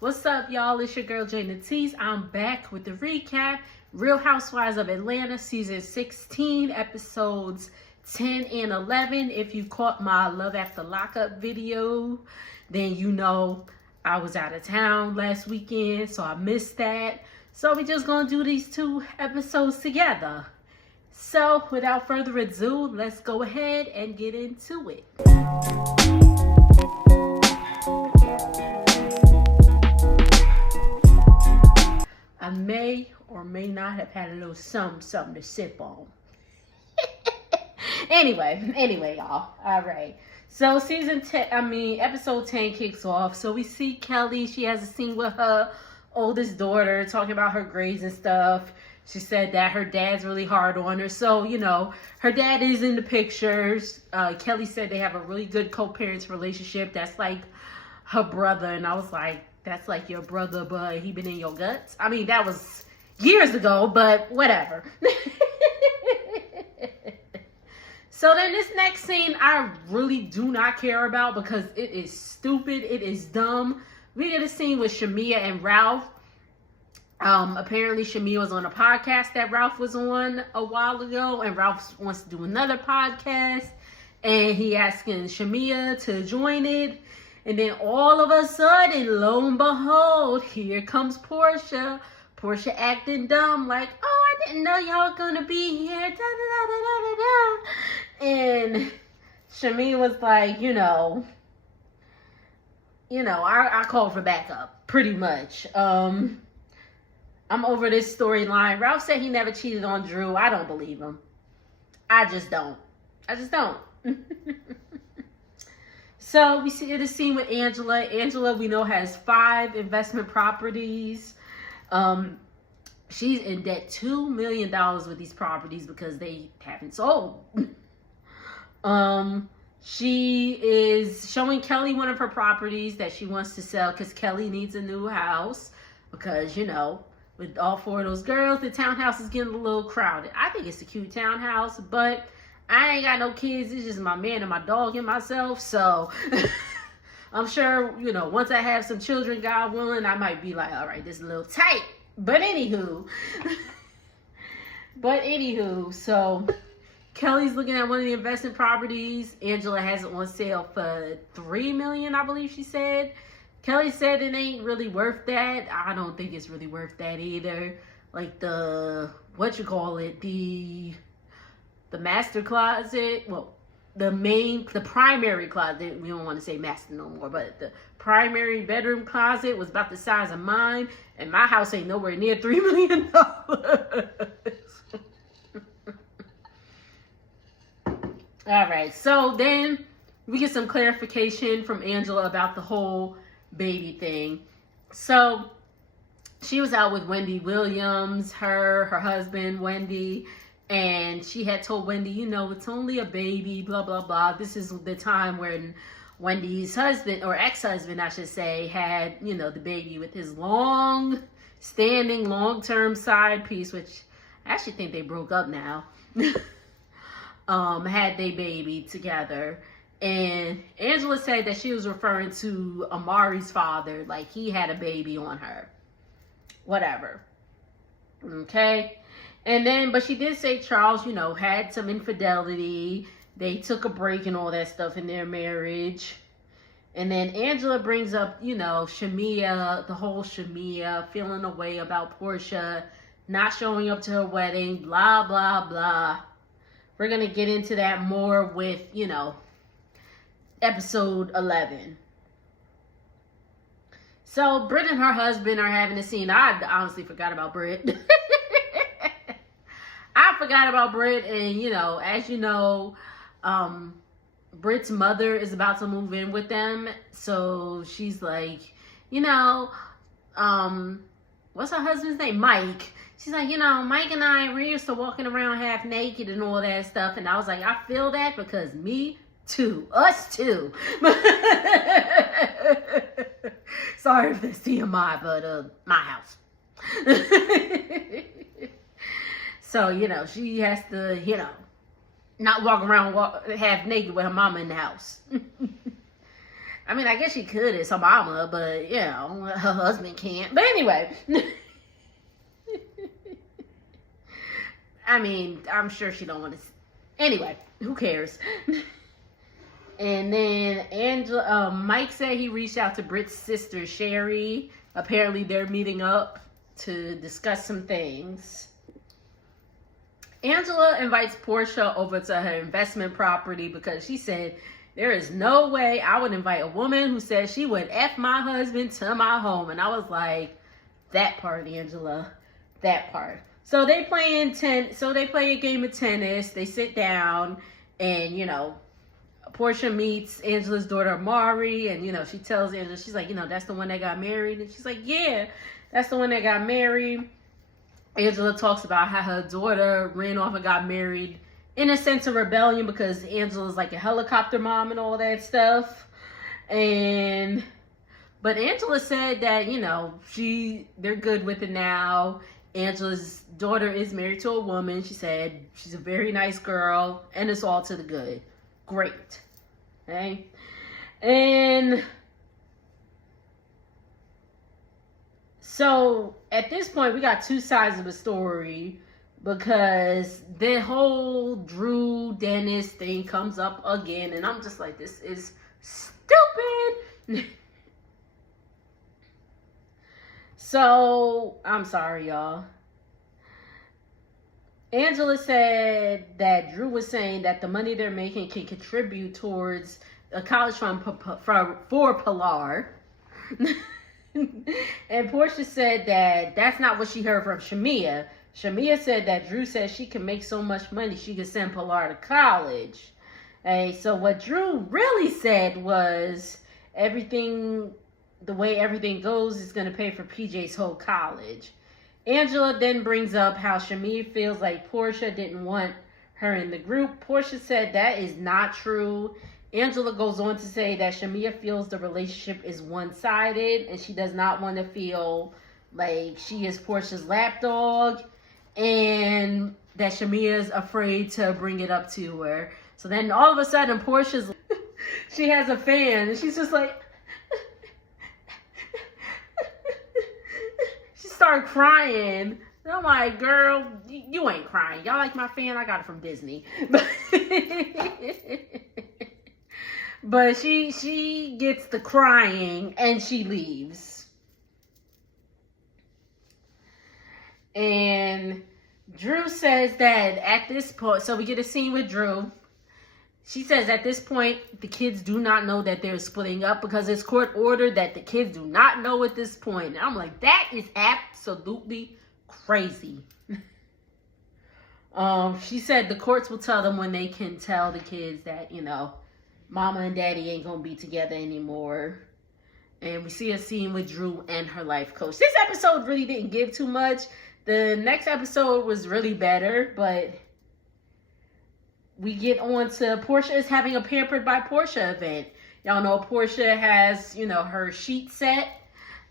What's up, y'all? It's your girl, Jane Tease. I'm back with the recap. Real Housewives of Atlanta, season 16, episodes 10 and 11. If you caught my Love After Lockup video, then you know I was out of town last weekend, so I missed that. So we're just going to do these two episodes together. So, without further ado, let's go ahead and get into it. I may or may not have had a little something to sip on. Anyway, y'all. All right. So episode 10 kicks off. So we see Kelly. She has a scene with her oldest daughter talking about her grades and stuff. She said that her dad's really hard on her. So, her dad is in the pictures. Kelly said they have a really good co-parents relationship. That's like her brother. And I was like, that's like your brother, but he been in your guts. I mean, that was years ago, but whatever. So then this next scene, I really do not care about because it is stupid. It is dumb. We get a scene with Shamea and Ralph. Apparently Shamea was on a podcast that Ralph was on a while ago, and Ralph wants to do another podcast, and he asking Shamea to join it. And then all of a sudden, lo and behold, here comes Portia. Portia acting dumb, like, oh, I didn't know y'all were gonna be here. Da, da, da, da, da, da. And Shamea was like, I called for backup, pretty much. I'm over this storyline. Ralph said he never cheated on Drew. I don't believe him. I just don't. So we see the scene with Angela. Angela, we know, has 5 investment properties. She's in debt $2 million with these properties because they haven't sold. She is showing Kelly one of her properties that she wants to sell because Kelly needs a new house because, with all 4 of those girls, the townhouse is getting a little crowded. I think it's a cute townhouse, but I ain't got no kids. It's just my man and my dog and myself. So I'm sure, once I have some children, God willing, I might be like, all right, this is a little tight. But anywho, so Kelly's looking at one of the investment properties. Angela has it on sale for $3 million, I believe she said. Kelly said it ain't really worth that. I don't think it's really worth that either. Like the master closet, the primary closet, we don't want to say master no more, but the primary bedroom closet was about the size of mine, and my house ain't nowhere near $3 million. All right, so then we get some clarification from Angela about the whole baby thing. So she was out with Wendy Williams, her husband, Wendy, and she had told Wendy, it's only a baby, blah, blah, blah. This is the time when Wendy's husband, or ex-husband, I should say, had, the baby with his long-standing, long-term side piece, which I actually think they broke up now, had their baby together. And Angela said that she was referring to Amari's father, like he had a baby on her. Whatever. Okay? And then, but she did say Charles, had some infidelity. They took a break and all that stuff in their marriage. And then Angela brings up, Shamea, the whole Shamea, feeling a way about Portia, not showing up to her wedding, blah, blah, blah. We're going to get into that more with, episode 11. So Britt and her husband are having a scene. I honestly forgot about Britt. I forgot about Britt, and as you know, Britt's mother is about to move in with them, so she's like, what's her husband's name? Mike. She's like, Mike and I, we're used to walking around half naked and all that stuff, and I was like, I feel that because me too, us too. Sorry for the TMI, but my house. So, she has to, not walk around half naked with her mama in the house. I mean, I guess she could. It's her mama, but, you know, her husband can't. But anyway. I mean, I'm sure she don't want to. Anyway, who cares? And then Mike said he reached out to Britt's sister, Sherry. Apparently, they're meeting up to discuss some things. Angela invites Portia over to her investment property because she said, there is no way I would invite a woman who said she would F my husband to my home. And I was like, that part, Angela, that part. So they play a game of tennis. They sit down and, you know, Portia meets Angela's daughter, Mari. And, you know, she tells Angela, she's like, you know, that's the one that got married. And she's like, yeah, that's the one that got married. Angela talks about how her daughter ran off and got married in a sense of rebellion because Angela's like a helicopter mom and all that stuff. But Angela said that, you know, they're good with it now. Angela's daughter is married to a woman. She said she's a very nice girl and it's all to the good. Great. Okay. And so at this point, we got two sides of the story because the whole Drew Dennis thing comes up again. And I'm just like, this is stupid. So, I'm sorry, y'all. Angela said that Drew was saying that the money they're making can contribute towards a college fund for Pilar. And Portia said that that's not what she heard from Shamia. Shamia said that Drew said she can make so much money she could send Pilar to college. So what Drew really said was the way everything goes is going to pay for PJ's whole college. Angela then brings up how Shamia feels like Portia didn't want her in the group. Portia said that is not true. Angela goes on to say that Shamia feels the relationship is one-sided and she does not want to feel like she is Portia's lapdog and that Shamia is afraid to bring it up to her. So then all of a sudden Portia's, she has a fan and she's just like, she started crying. And I'm like, girl, you ain't crying. Y'all like my fan? I got it from Disney. But she gets the crying and she leaves. And Drew says that at this point, so we get a scene with Drew. She says at this point, the kids do not know that they're splitting up because it's court ordered that the kids do not know at this point. And I'm like, that is absolutely crazy. She said the courts will tell them when they can tell the kids that, you know, mama and daddy ain't gonna be together anymore. And we see a scene with Drew and her life coach. This episode really didn't give too much. The next episode was really better, but we get on to Portia is having a Pampered by Portia event. Y'all know Portia has, you know, her sheet set.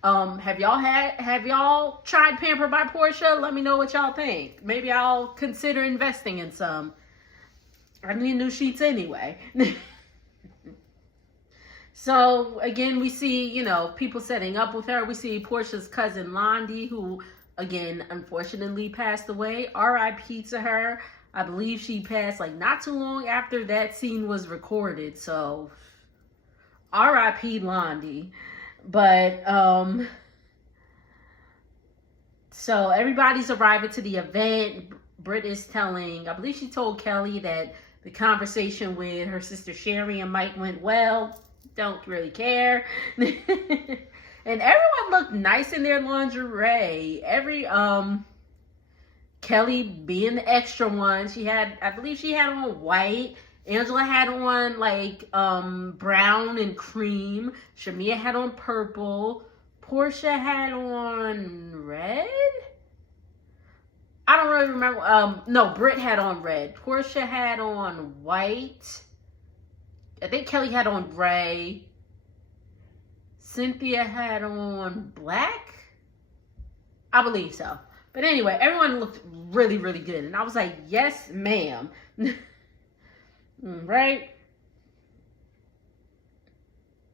Have y'all tried Pampered by Portia? Let me know what y'all think. Maybe I'll consider investing in some. I need new sheets anyway. So again, we see, you know, people setting up with her. We see Portia's cousin Londi, who again, unfortunately passed away. R.I.P. to her. I believe she passed like not too long after that scene was recorded. So R.I.P. Londi. But so everybody's arriving to the event. Britt is telling, I believe she told Kelly that the conversation with her sister Sherry and Mike went well. Don't really care. And everyone looked nice in their lingerie. Kelly being the extra one, I believe she had on white. Angela had on like brown and cream. Shamia had on purple. Portia had on red. I don't really remember. No, Britt had on red. Portia had on white. I think Kelly had on gray. Cynthia had on black. I believe so. But anyway, everyone looked really, really good. And I was like, yes, ma'am. Right?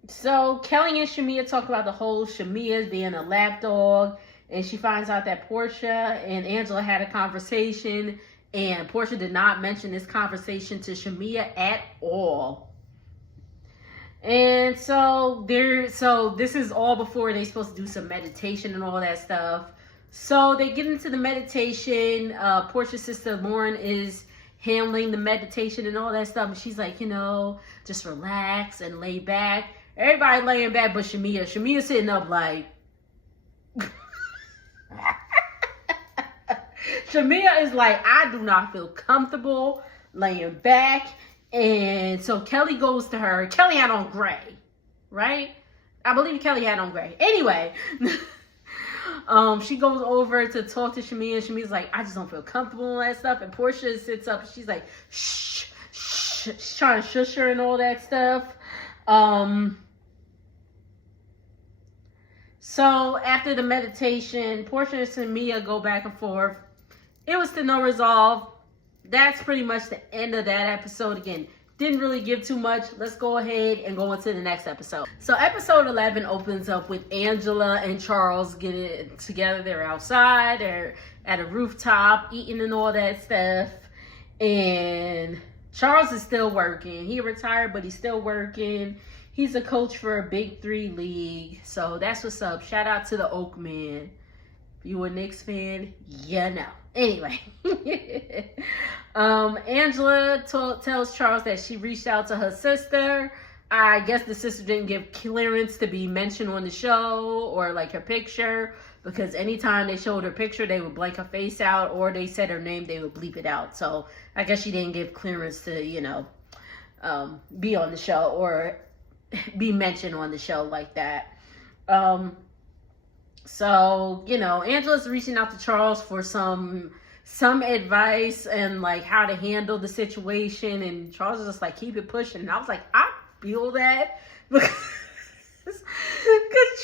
So Kelly and Shamea talk about the whole Shamea being a lapdog, and she finds out that Portia and Angela had a conversation, and Portia did not mention this conversation to Shamea at all. And so this is all before they're supposed to do some meditation and all that stuff. So they get into the meditation. Portia's sister Lauren is handling the meditation and all that stuff. And she's like, just relax and lay back. Everybody laying back but Shamea. Shamea's sitting up like... Shamea is like, I do not feel comfortable laying back. And so Kelly goes to her. Kelly had on gray, right? I believe Kelly had on gray. Anyway, she goes over to talk to Shamea. And Shamea's like, I just don't feel comfortable and that stuff. And Portia sits up. She's like, shh, shh. She's trying to shush her and all that stuff. So after the meditation, Portia and Shamea go back and forth. It was to no resolve. That's pretty much the end of that episode. Again, didn't really give too much. Let's go ahead and go into the next episode. So episode 11 opens up with Angela and Charles getting together. They're outside. They're at a rooftop eating and all that stuff. And Charles is still working. He retired, but he's still working. He's a coach for a Big 3 league. So that's what's up. Shout out to the Oakman. If you a Knicks fan, Anyway, Angela tells Charles that she reached out to her sister. I guess the sister didn't give clearance to be mentioned on the show or like her picture, because anytime they showed her picture, they would blank her face out, or they said her name, they would bleep it out. So I guess she didn't give clearance to, be on the show or be mentioned on the show like that. So, Angela's reaching out to Charles for some advice and like how to handle the situation. And Charles is just like, keep it pushing. And I was like, I feel that because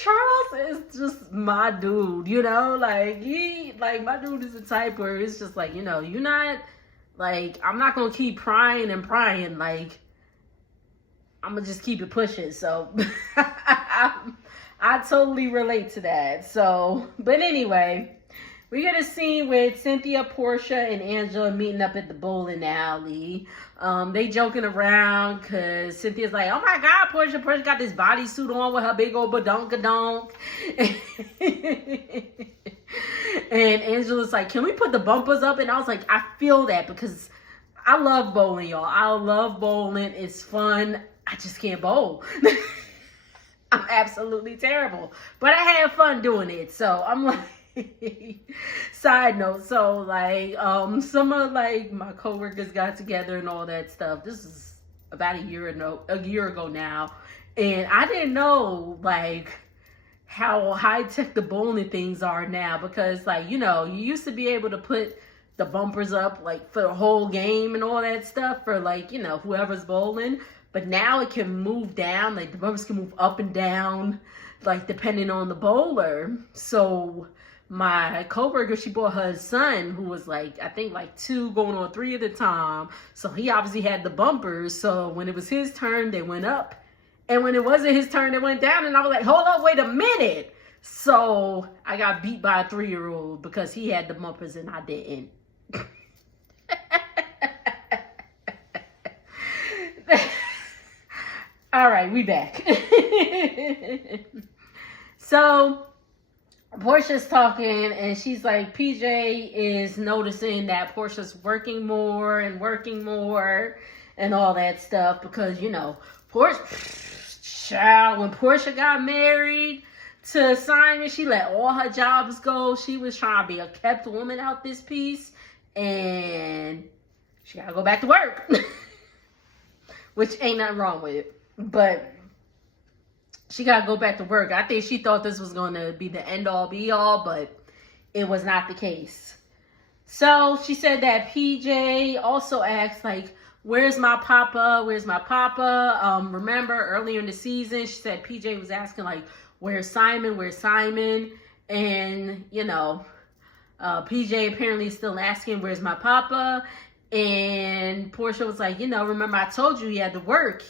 Charles is just my dude, like my dude is the type where it's just like, you're not like, I'm not going to keep prying and prying. Like, I'm going to just keep it pushing. So I totally relate to that. So, but anyway, we get a scene with Cynthia, Portia, and Angela meeting up at the bowling alley. They joking around because Cynthia's like, oh my God, Portia got this bodysuit on with her big old badonkadonk. And Angela's like, can we put the bumpers up? And I was like, I feel that because I love bowling, y'all. I love bowling. It's fun. I just can't bowl. I'm absolutely terrible, but I had fun doing it. So I'm like, side note. So like, some of like my coworkers got together and all that stuff. This is about a year ago now. And I didn't know like how high tech the bowling things are now, because like, you used to be able to put the bumpers up like for the whole game and all that stuff for like, whoever's bowling. But now it can move down, like the bumpers can move up and down, like depending on the bowler. So my coworker, she bought her son, who was like, I think like 2 going on 3 at the time. So he obviously had the bumpers. So when it was his turn, they went up. And when it wasn't his turn, they went down. And I was like, hold on, wait a minute. So I got beat by a 3-year-old because he had the bumpers and I didn't. All right, we back. So Portia's talking and she's like, PJ is noticing that Portia's working more and all that stuff because, when Portia got married to Simon, she let all her jobs go. She was trying to be a kept woman out this piece, and she got to go back to work, which ain't nothing wrong with it. But she got to go back to work. I think she thought this was going to be the end all be all, but it was not the case. So she said that PJ also asked, like, where's my papa? Where's my papa? Remember earlier in the season, she said PJ was asking, like, where's Simon? Where's Simon? And, PJ apparently is still asking, where's my papa? And Portia was like, remember I told you he had to work.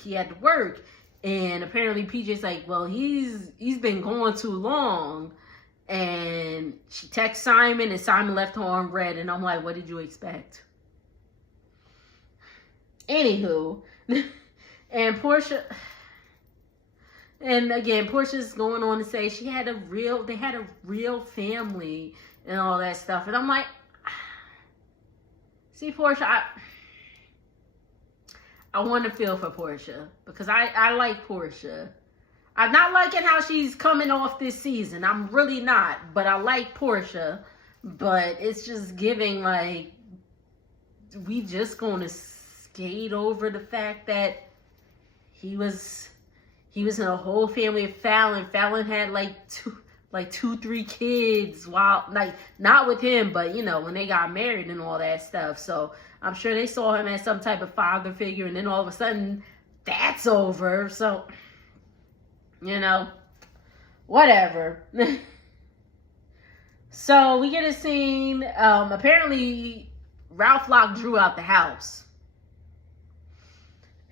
And apparently PJ's like, well, he's been gone too long. And she texts Simon, and Simon left her on red. And I'm like, what did you expect? Anywho, and Portia, and again, Portia's going on to say they had a real family and all that stuff. And I'm like, see, Portia, I want to feel for Portia because I like Portia. I'm not liking how she's coming off this season. I'm really not, but I like Portia. But it's just giving like we just gonna skate over the fact that he was in a whole family of Fallon. Fallon had like two, 3 kids while like not with him, but you know when they got married and all that stuff. So I'm sure they saw him as some type of father figure, and then all of a sudden that's over. So you know, whatever. So we get a scene. Apparently, Ralph locked Drew out the house.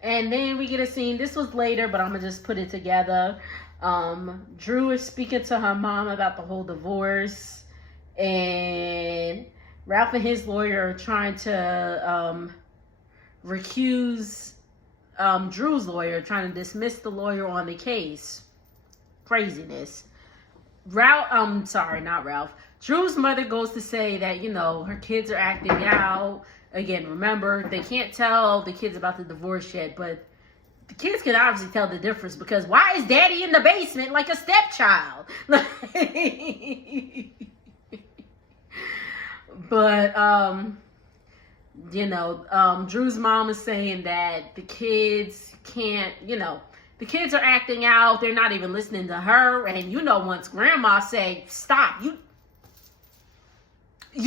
And then we get a scene. This was later, but I'm going to just put it together. Drew is speaking to her mom about the whole divorce. And Ralph and his lawyer are trying to recuse Drew's lawyer, trying to dismiss the lawyer on the case. Craziness. Not Ralph. Drew's mother goes to say that, you know, her kids are acting out. Again, remember, they can't tell the kids about the divorce yet, but the kids can obviously tell the difference because why is daddy in the basement like a stepchild? But, you know, Drew's mom is saying that the kids can't, you know, the kids are acting out. They're not even listening to her. And you know, once grandma say, stop, you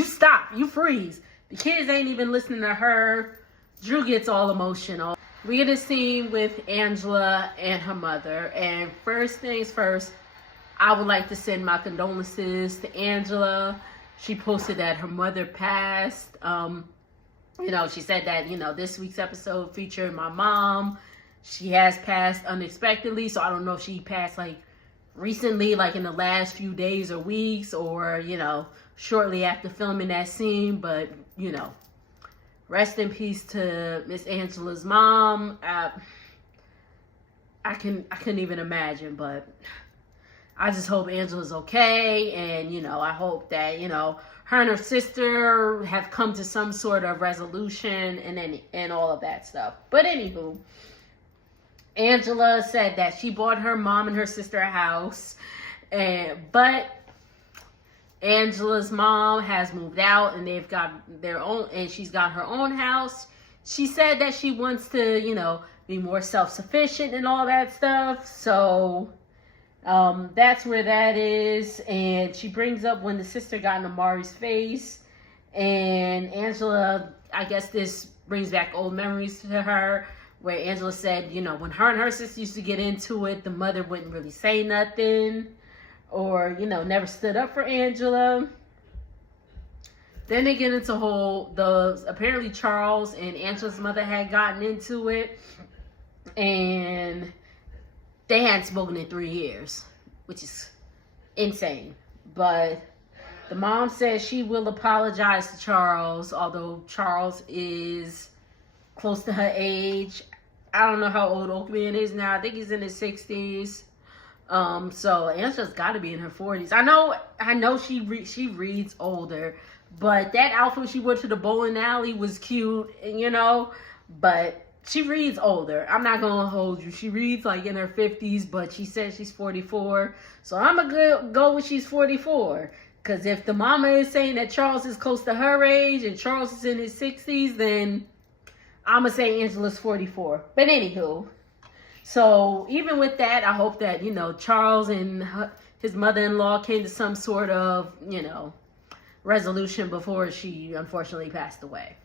stop, you freeze. The kids ain't even listening to her. Drew gets all emotional. We get a scene with Angela and her mother. And first things first, I would like to send my condolences to Angela. She posted that her mother passed. You know, she said that, you know, this week's episode featured my mom. She has passed unexpectedly, so I don't know if she passed like recently, like in the last few days or weeks, or, you know, shortly after filming that scene. But, you know, rest in peace to Miss Angela's mom. I couldn't even imagine, but I just hope Angela's okay. And, you know, I hope that, you know, her and her sister have come to some sort of resolution and all of that stuff. But anywho, Angela said that she bought her mom and her sister a house, but Angela's mom has moved out and they've got their own, and she's got her own house. She said that she wants to, you know, be more self-sufficient and all that stuff. So that's where that is. And she brings up when the sister got in Amari's face, and Angela, I guess this brings back old memories to her, where Angela said, you know, when her and her sister used to get into it, the mother wouldn't really say nothing or, you know, never stood up for Angela. Then they get into apparently Charles and Angela's mother had gotten into it, and they hadn't spoken in 3 years, which is insane. But the mom says she will apologize to Charles, although Charles is close to her age. I don't know how old Oakman is now. I think he's in his 60s. So Angela's got to be in her 40s. I know she reads older, but that outfit she wore to the bowling alley was cute, you know, but she reads older. I'm not going to hold you. She reads like in her 50s, but she says she's 44. So I'm going to go with she's 44. Because if the mama is saying that Charles is close to her age and Charles is in his 60s, then I'm going to say Angela's 44. But anywho, so even with that, I hope that, you know, Charles and his mother-in-law came to some sort of, you know, resolution before she unfortunately passed away.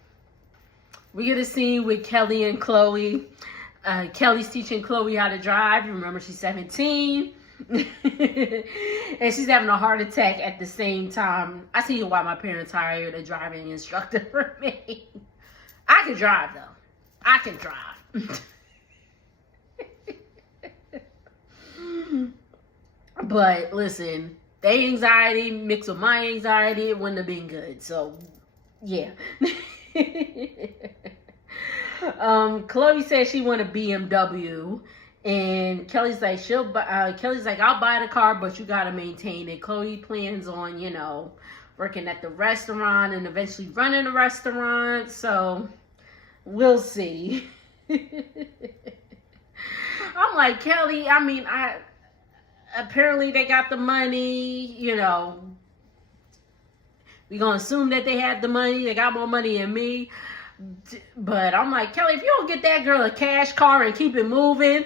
We get a scene with Kelly and Chloe. Kelly's teaching Chloe how to drive. You remember she's 17. And she's having a heart attack at the same time. I see why my parents hired a driving instructor for me. I can drive, though. I can drive. But listen, their anxiety mixed with my anxiety, it wouldn't have been good. So, yeah. Chloe said she want a BMW, and Kelly's like Kelly's like, I'll buy the car, but you gotta maintain it. Chloe plans on, you know, working at the restaurant and eventually running a restaurant. So we'll see. I'm like, Kelly, I mean, apparently they got the money, you know. We're gonna assume that they had the money, they got more money than me. But I'm like, Kelly, if you don't get that girl a cash car and keep it moving.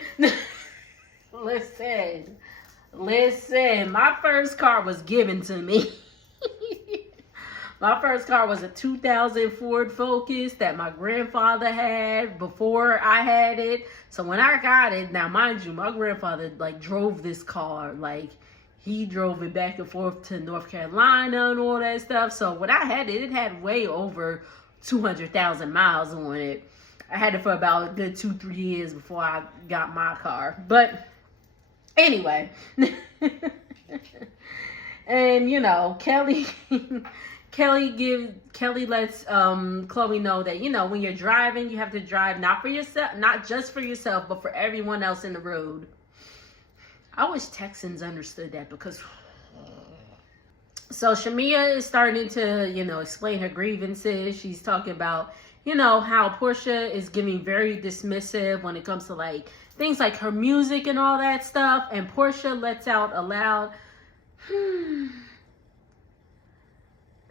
Listen, my first car was given to me. My first car was a 2000 Ford Focus that my grandfather had before I had it. So when I got it, now mind you, my grandfather like drove this car. Like he drove it back and forth to North Carolina and all that stuff. So when I had it, it had way over 200,000 miles on it. I had it for about a good 2-3 years before I got my car. But anyway, and you know, Kelly lets Chloe know that, you know, when you're driving, you have to drive not for yourself, not just for yourself, but for everyone else in the road. I wish Texans understood that, because so Shamea is starting to, you know, explain her grievances. She's talking about, you know, how Portia is getting very dismissive when it comes to like things like her music and all that stuff. And Portia lets out a loud,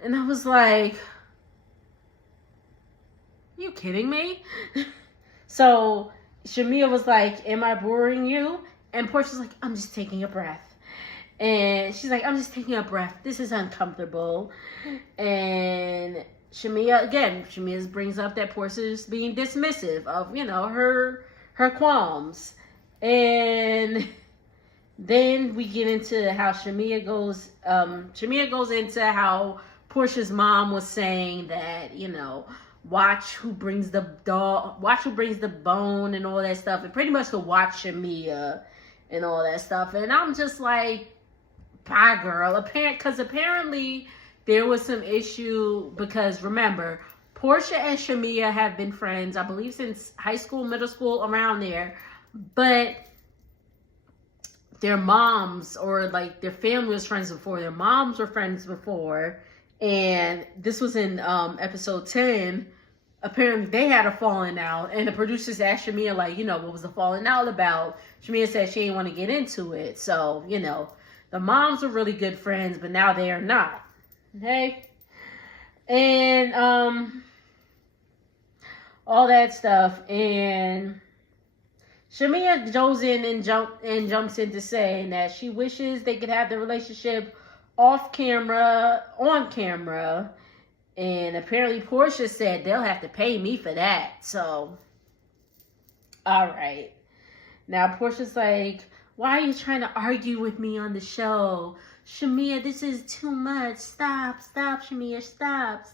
and I was like, you kidding me? So Shamea was like, am I boring you? And Portia's like, I'm just taking a breath. And she's like, I'm just taking a breath. This is uncomfortable. And Shamea brings up that Portia's being dismissive of, you know, her qualms. And then we get into how Shamea goes into how Portia's mom was saying that, you know, watch who brings the bone and all that stuff. And pretty much to watch Shamea and all that stuff. And I'm just like, bye, girl. Because apparently there was some issue, because remember, Portia and Shamea have been friends, I believe, since high school, middle school, around there. But their moms, or like their family was friends before. Their moms were friends before. And this was in episode 10. Apparently they had a falling out. And the producers asked Shamea, like, you know, what was the falling out about? Shamea said she didn't want to get into it. So, you know, the moms were really good friends, but now they are not. Okay? And all that stuff. And Shamea goes in and jumps into saying that she wishes they could have the relationship off camera, on camera. And apparently Portia said they'll have to pay me for that. So, all right. Now Portia's like, why are you trying to argue with me on the show? Shamea, this is too much. Stop, Shamea, stop.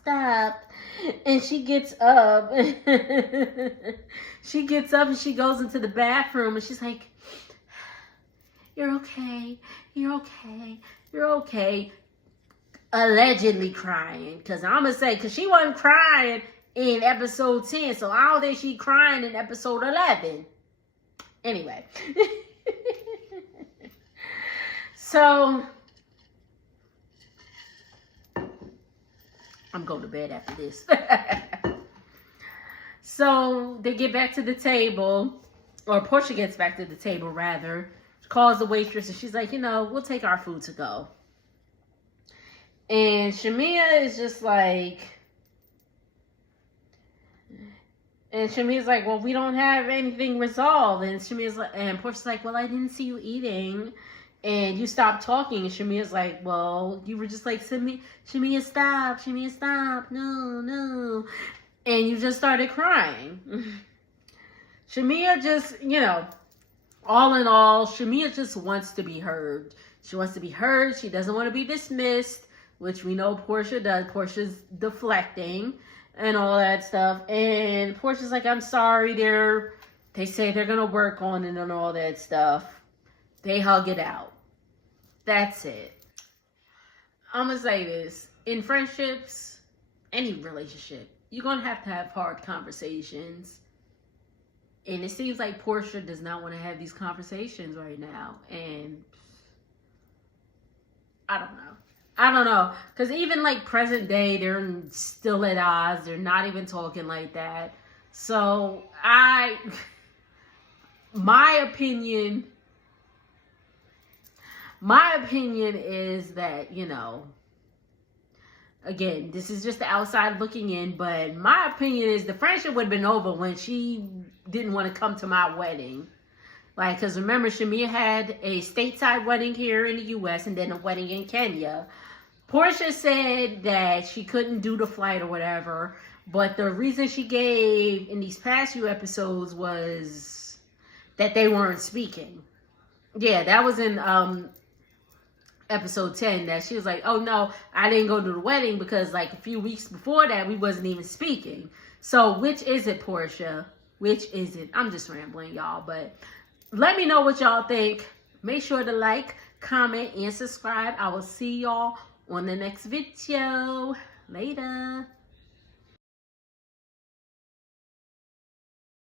And she gets up. She gets up and she goes into the bathroom and she's like, you're okay. Allegedly crying. Because I'm going to say, because she wasn't crying in episode 10. So I don't think she's crying in episode 11. Anyway. So I'm going to bed after this. So they get back to the table, or Portia gets back to the table rather, calls the waitress and she's like, you know, we'll take our food to go. And Shamea is just like, Shamea's like, well, we don't have anything resolved. And Shamea's like, and Portia's like, well, I didn't see you eating. And you stopped talking. And Shamea's like, well, you were just like, Shamea, stop. No. And you just started crying. Shamea just, you know, all in all, Shamea just wants to be heard. She wants to be heard. She doesn't want to be dismissed, which we know Portia does. Portia's deflecting and all that stuff. And Portia's like, I'm sorry. They say they're going to work on it and all that stuff. They hug it out. That's it. I'm gonna say this. In friendships, any relationship, you're gonna have to have hard conversations. And it seems like Portia does not want to have these conversations right now. And I don't know. I don't know. Because even like present day, they're still at odds. They're not even talking like that. So my opinion is that, you know, again, this is just the outside looking in, but my opinion is the friendship would have been over when she didn't want to come to my wedding. Like, because remember, Shamea had a stateside wedding here in the U.S. and then a wedding in Kenya. Portia said that she couldn't do the flight or whatever, but the reason she gave in these past few episodes was that they weren't speaking. Yeah, that was in episode 10, that she was like, oh no, I didn't go to the wedding because like a few weeks before that we wasn't even speaking. So which is it, Portia? Which is it? I'm just rambling, y'all, but let me know what y'all think. Make sure to like, comment, and subscribe. I will see y'all on the next video. Later.